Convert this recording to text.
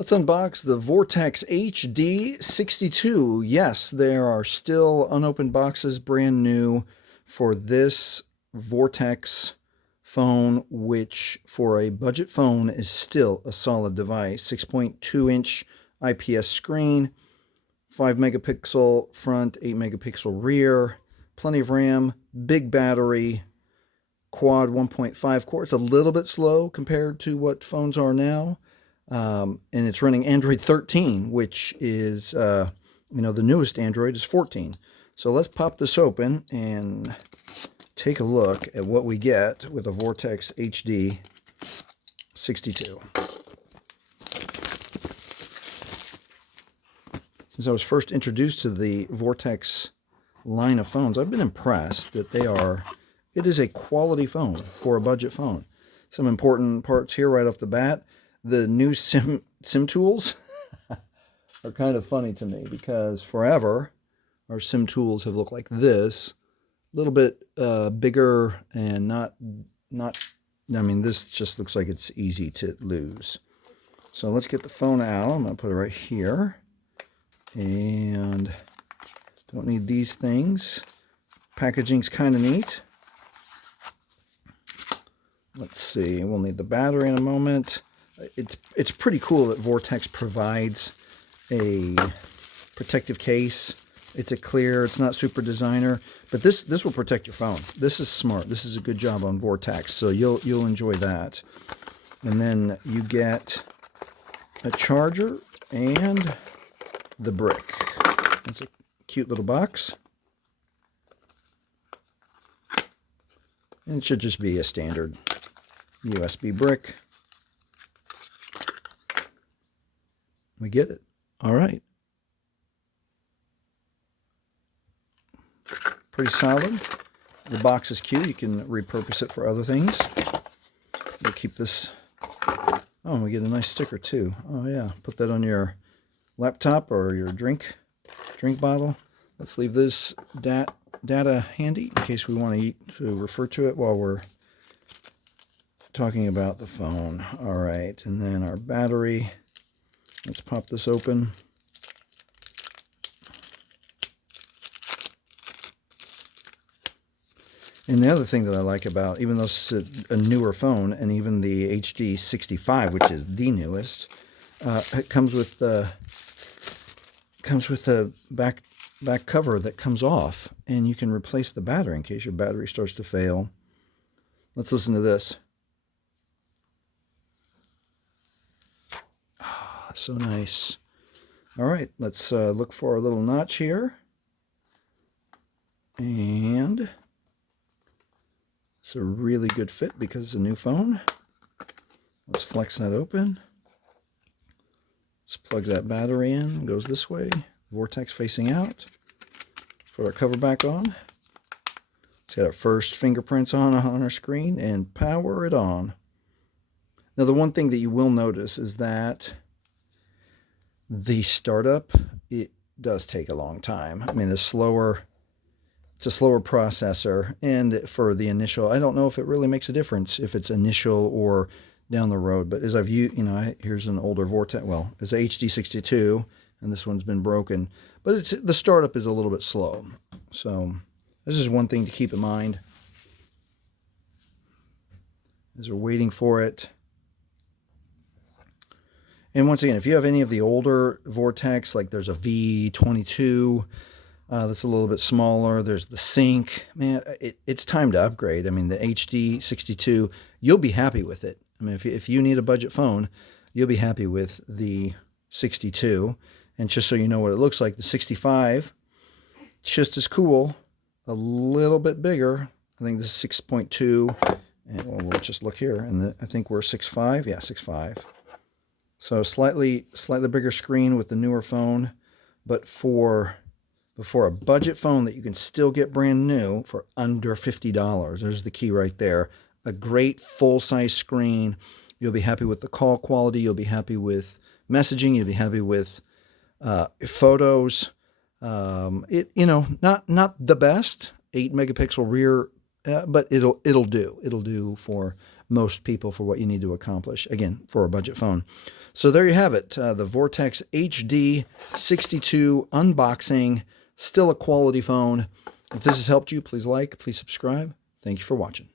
Let's unbox the Vortex HD62. Yes, there are still unopened boxes, brand new, for this Vortex phone, which for a budget phone is still a solid device. 6.2-inch IPS screen, 5 megapixel front, 8 megapixel rear, plenty of RAM, big battery, quad 1.5 core. It's a little bit slow compared to what phones are now. And it's running Android 13, which is, the newest Android is 14. So let's pop this open and take a look at what we get with the Vortex HD62. Since I was first introduced to the Vortex line of phones, I've been impressed that it is a quality phone for a budget phone. Some important parts here right off the bat. The new sim tools are kind of funny to me because forever our sim tools have looked like this, a little bit bigger and not. I mean, this just looks like it's easy to lose. So let's get the phone out. I'm gonna put it right here, and don't need these things. Packaging's kind of neat. Let's see. We'll need the battery in a moment. It's pretty cool that Vortex provides a protective case. It's a clear, it's not super designer, but this will protect your phone. This is smart. This is a good job on Vortex, so you'll enjoy that. And then you get a charger and the brick. That's a cute little box. And it should just be a standard USB brick. We get it. All right. Pretty solid. The box is cute. You can repurpose it for other things. We'll keep this. Oh, and we get a nice sticker too. Oh yeah. Put that on your laptop or your drink bottle. Let's leave this data handy in case we want to refer to it while we're talking about the phone. All right. And then our battery. Let's pop this open. And the other thing that I like about, even though this is a newer phone, and even the HD65, which is the newest, it comes with the back cover that comes off, and you can replace the battery in case your battery starts to fail. Let's listen to this. So nice. All right, let's look for our little notch here. And it's a really good fit because it's a new phone. Let's flex that open. Let's plug that battery in. It goes this way. Vortex facing out. Let's put our cover back on. Let's get our first fingerprints on our screen and power it on. Now, the one thing that you will notice is that the startup, it does take a long time. I mean, it's a slower processor, and for the initial, I don't know if it really makes a difference if it's initial or down the road. But as I've used, here's an older Vortex. Well, it's HD62, and this one's been broken. But the startup is a little bit slow. So this is one thing to keep in mind as we're waiting for it. And once again, if you have any of the older Vortex, like there's a V22 that's a little bit smaller, there's the Sync, man, it's time to upgrade. I mean, the HD62, you'll be happy with it. I mean, if you need a budget phone, you'll be happy with the 62. And just so you know what it looks like, the 65, it's just as cool, a little bit bigger. I think this is 6.2, and we'll just look here, and I think we're 6.5. Yeah, 6.5. So slightly bigger screen with the newer phone, but for a budget phone that you can still get brand new for under $50, there's the key right there. A great full-size screen. You'll be happy with the call quality. You'll be happy with messaging. You'll be happy with photos. Not the best 8 megapixel rear, but it'll do. It'll do for most people for what you need to accomplish, again, for a budget phone. So there you have it, the Vortex HD62 unboxing, still a quality phone. If this has helped you, please like, please subscribe. Thank you for watching.